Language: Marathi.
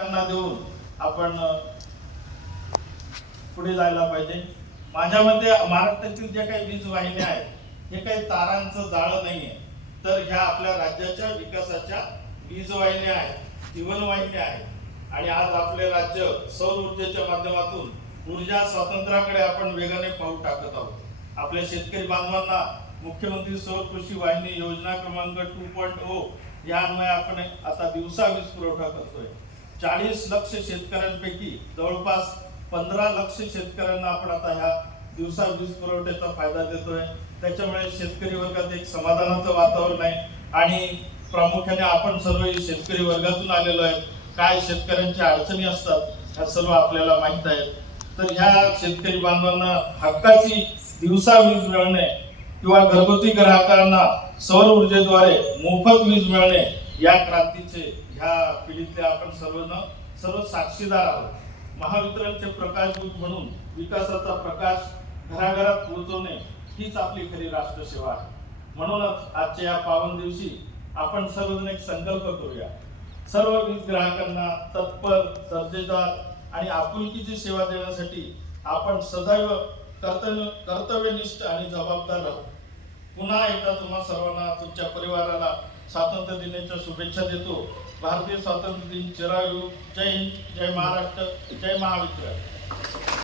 त्यांना देऊन आपण पुढे जायला पाहिजे। माझ्या मते महाराष्ट्रातील जे काही वीज वाहिन्या आहेत हे काही तारांचं जाळं नाहीये, तर ह्या आपल्या राज्याच्या विकासाच्या वीज वाहिन्या आहेत, जीवनवाहिन्या आहेत। आणि आज आपले राज्य सौर ऊर्जेच्या माध्यमातून ऊर्जा स्वातंत्र्याकडे आपण वेगाने पाऊल टाकत आहोत। आपल्या शेतकरी बांधवांना मुख्यमंत्री सौर कृषी वाहिनी योजना क्रमांक 2.0 या अन्वये आपण आता दिवसा वीज पुरवठा करतोय। 40 लाख शेतकऱ्यांपैकी जवळपास 15 लाख शेतकऱ्यांना आपण आता ह्या दिवसा वीज पुरवठ्याचा फायदा देतोय। त्याच्यामुळे शेतकरी वर्गात एक समाधानाचं वातावरण आहे आणि प्रामुख्याने आपण सर्व शेतकरी वर्गातून आलेलो आहे। काय शेतकऱ्यांच्या अडचणी असतात ह्या सर्व आपल्याला माहित आहेत। तर ह्या शेतकरी बांधवांना हक्काची दिवसा वीज मिळणे किंवा घरगुती ग्राहकांना सौर ऊर्जेद्वारे मोफत वीज मिळणे या क्रांतीचे ह्या पिढीतले आपण सर्व साक्षीदार आहोत। महावितरणचे प्रकाशदूत म्हणून विकासाचा प्रकाश घराघरात पोहोचवणे हीच आपली खरी राष्ट्रसेवा आहे। म्हणूनच आजच्या या पावन दिवशी आपण सर्वजण एक संकल्प करूया। सर्व वीज ग्राहकांना तत्पर, दर्जेदार आणि आपुलकीची सेवा देण्यासाठी आपण सदैव कर्तव्यनिष्ठ आणि जबाबदार राहू। पुन्हा एकदा तुम्हा सर्वांना, तुमच्या परिवाराला स्वातंत्र्य दिनाच्या शुभेच्छा देतो। भारतीय स्वातंत्र्य दिन चिरायू। जय हिंद, जय महाराष्ट्र, जय महावितरण।